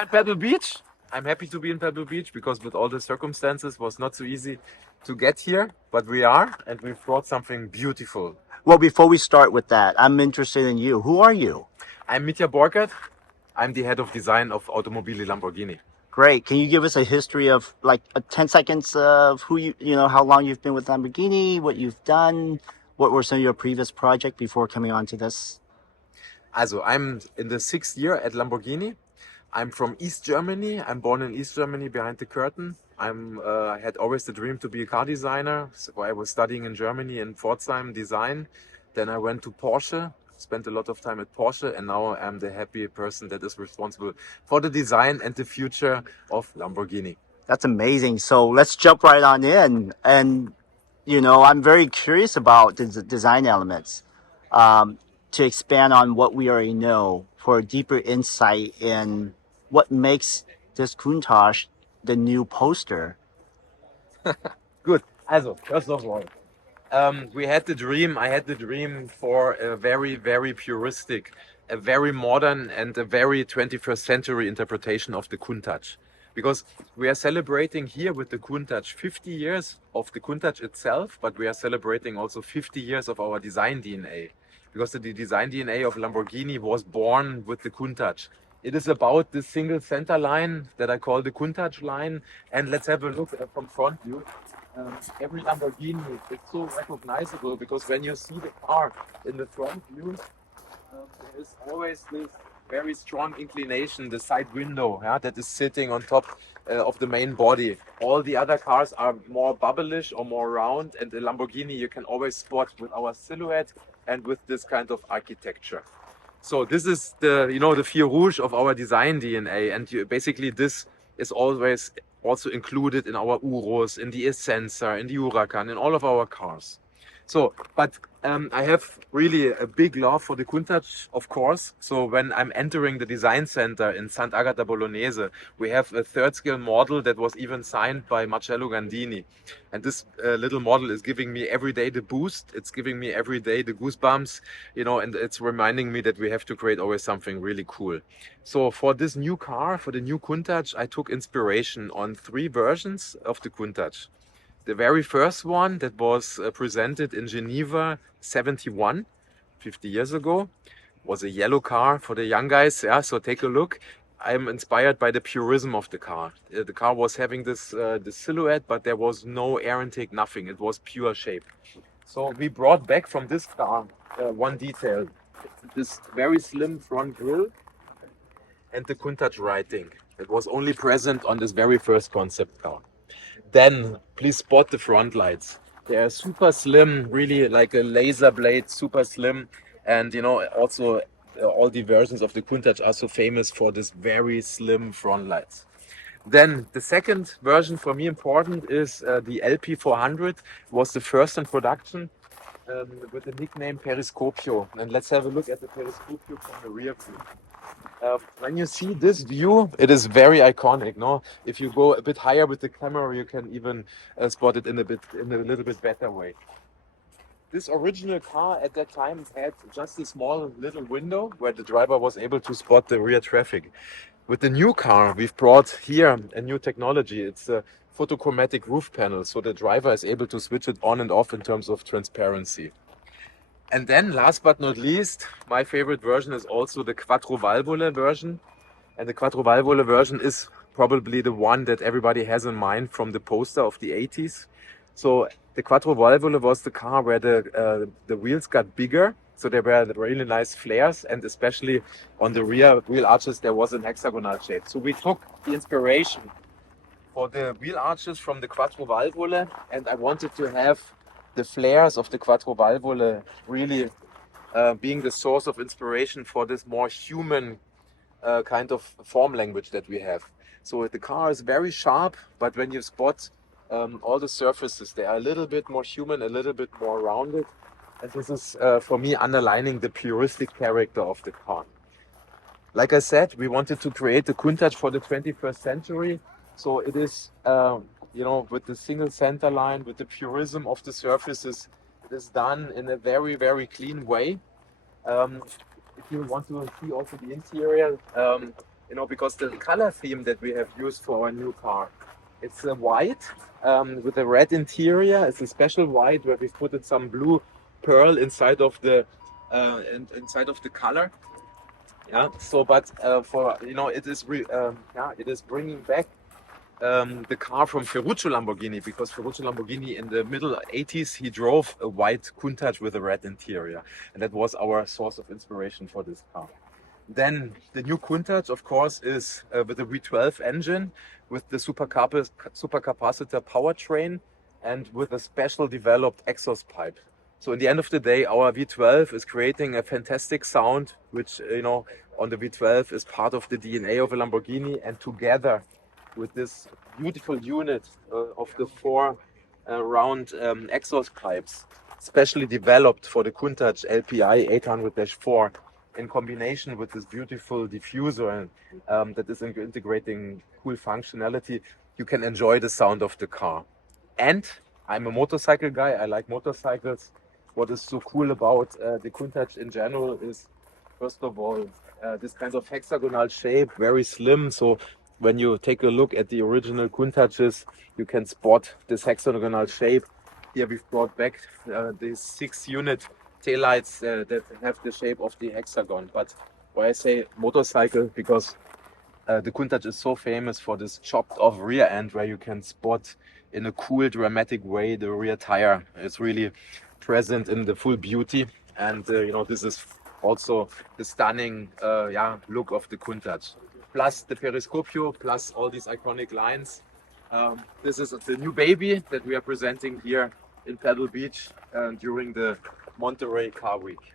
are at Pebble Beach. I'm happy to be in Pebble Beach because with all the circumstances it was not so easy to get here, but we are, and we've brought something beautiful. Well, before we start with that, I'm interested in you. Who are you? I'm Mitja Borket. I'm the head of design of Automobili Lamborghini. Great. Can you give us a history of like 10 seconds of who how long you've been with Lamborghini, what you've done, what were some of your previous projects before coming on to this? Also, I'm in the 6th year at Lamborghini. I'm from East Germany. I'm born in East Germany behind the curtain. I had always the dream to be a car designer. So I was studying in Germany in Pforzheim design. Then I went to Porsche, spent a lot of time at Porsche, and now I'm the happy person that is responsible for the design and the future of Lamborghini. That's amazing. So let's jump right on in. And, I'm very curious about the design elements to expand on what we already know for a deeper insight in what makes this Countach the new poster. Good. Also, first of all, we had the dream. I had the dream for a very, very puristic, a very modern, and a very 21st century interpretation of the Countach. Because we are celebrating here with the Countach 50 years of the Countach itself, but we are celebrating also 50 years of our design DNA. Because the design DNA of Lamborghini was born with the Countach. It is about the single center line that I call the Countach line. And let's have a look from front view. Every Lamborghini is so recognizable because when you see the car in the front view, there is always this very strong inclination, the side window, that is sitting on top of the main body. All the other cars are more bubblish or more round, and the Lamborghini you can always spot with our silhouette and with this kind of architecture. So this is the fil rouge of our design DNA, and basically this is always also included in our Urus, in the Essenza, in the Huracan, in all of our cars. So, but I have really a big love for the Countach, of course. So when I'm entering the design center in Sant'Agata Bolognese, we have a third scale model that was even signed by Marcello Gandini. And this little model is giving me every day the boost. It's giving me every day the goosebumps, and it's reminding me that we have to create always something really cool. So for this new car, for the new Countach, I took inspiration on 3 versions of the Countach. The very first one that was presented in Geneva 71, 50 years ago, was a yellow car for the young guys. Yeah, so take a look. I'm inspired by the purism of the car. The car was having this silhouette, but there was no air intake, nothing. It was pure shape. So we brought back from this car one detail. This very slim front grille and the Countach writing. It was only present on this very first concept car. Then please spot the front lights. They are super slim, really like a laser blade, super slim. And also all the versions of the Countach are so famous for this very slim front lights. Then the second version for me important is the LP400 was the first in production with the nickname Periscopio. And let's have a look at the Periscopio from the rear view. When you see this view, it is very iconic. No, if you go a bit higher with the camera, you can even spot it in a little bit better way. This original car at that time had just a small little window where the driver was able to spot the rear traffic. With the new car, we've brought here a new technology. It's a photochromatic roof panel, so the driver is able to switch it on and off in terms of transparency. And then last but not least, my favorite version is also the Quattro Valvole version. And the Quattro Valvole version is probably the one that everybody has in mind from the poster of the 80s. So the Quattro Valvole was the car where the wheels got bigger. So there were really nice flares, and especially on the rear wheel arches, there was an hexagonal shape. So we took the inspiration for the wheel arches from the Quattro Valvole, and I wanted to have the flares of the Quattro Valvole really being the source of inspiration for this more human kind of form language that we have. So the car is very sharp, but when you spot all the surfaces, they are a little bit more human, a little bit more rounded. And this is, for me, underlining the puristic character of the car. Like I said, we wanted to create the Countach for the 21st century. So it is with the single center line, with the purism of the surfaces, it is done in a very, very clean way. If you want to see also the interior, you know, because the color theme that we have used for our new car, it's a white with a red interior. It's a special white where we've put in some blue pearl inside of the inside of the color. Yeah. So, but for you know, it is bringing back the car from Ferruccio Lamborghini, because Ferruccio Lamborghini in the middle 80s he drove a white Countach with a red interior, and that was our source of inspiration for this car. Then the new Countach, of course, is with the V12 engine, with the supercapacitor powertrain, and with a special developed exhaust pipe. So in the end of the day, our V12 is creating a fantastic sound, which you know on the V12 is part of the DNA of a Lamborghini, and together with this beautiful unit of the four round exhaust pipes, specially developed for the Countach LPI 800-4, in combination with this beautiful diffuser that is integrating cool functionality, you can enjoy the sound of the car. And I'm a motorcycle guy. I like motorcycles. What is so cool about the Countach in general is, first of all, this kind of hexagonal shape, very slim. So when you take a look at the original Countaches, you can spot this hexagonal shape. Here we've brought back these 6-unit taillights that have the shape of the hexagon. But why I say motorcycle, because the Countach is so famous for this chopped off rear end, where you can spot in a cool, dramatic way the rear tire. It's really present in the full beauty, and you know, this is also the stunning look of the Countach. Plus the periscopio, plus all these iconic lines. This is the new baby that we are presenting here in Pebble Beach during the Monterey Car Week.